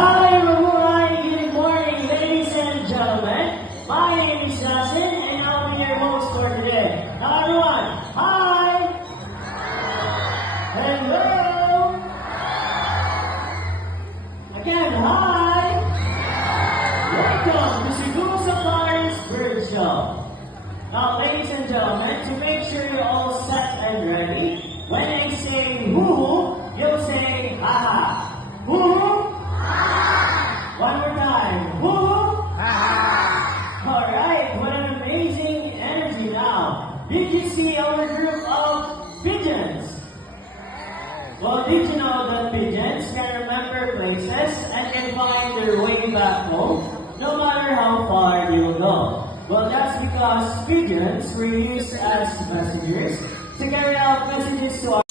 Hi, good morning, ladies and gentlemen. My name is Justin, and I'll be your host for today. Now, everyone, hi! Hello! Again, hi! Welcome to Cebu Safari's Bird Show. Now, ladies and gentlemen, to make sure you're all set and ready, when I say woo, you'll say ha-ha. Woo! One more time. Woo! Alright, what an amazing energy now. Did you see our group of pigeons? Well, did you know that pigeons can remember places and can find their way back home no matter how far you go? Well, that's because pigeons were used as messengers to carry out messages to our...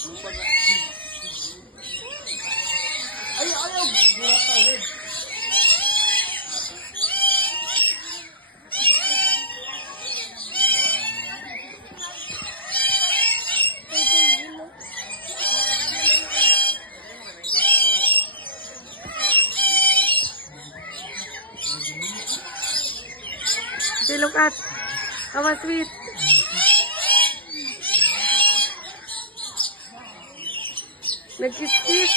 See, look at how sweet. Nagkiss-kiss.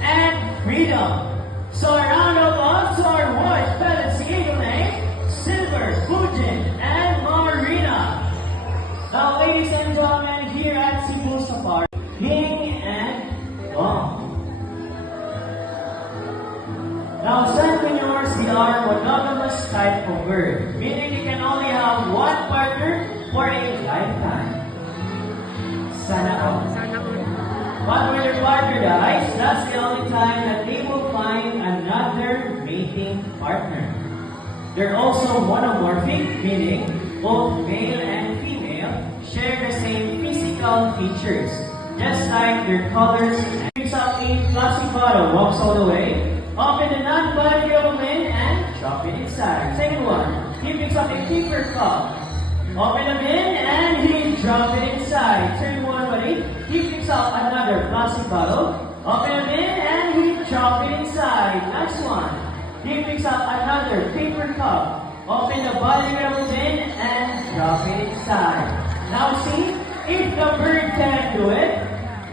And freedom. So a round of applause to our white pellets Eagle Lane, Silver, Fujin, and Marina. Now, ladies and gentlemen, here at Cebu Safari, King and Gong. Now, sandpreneurs, they are monogamous type of bird, meaning you can only have one partner for a lifetime. Sana all. But when your partner dies, that's the only time that they will find another mating partner. They're also monomorphic, meaning both male and female share the same physical features, just like their colors. Picks up a plastic bottle, walks all the way, open the non-body of a man and drop it inside. Second one, he picks up a paper cup, open the bin and he drop it inside. Third one, buddy, he picks up another plastic bottle, open the bin and he drop it inside. Next one, he picks up another paper cup, open the body of the bin and drop it inside. Now see, if the bird can do it,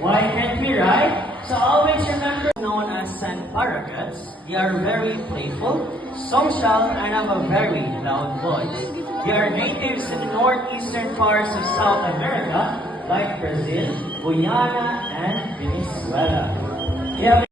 why can't we, right? So always remember, known as sand parakeets, they are very playful, social, and have a very loud voice. They are natives in the northeastern parts of South America, like Brazil, Guyana, and Venezuela. They have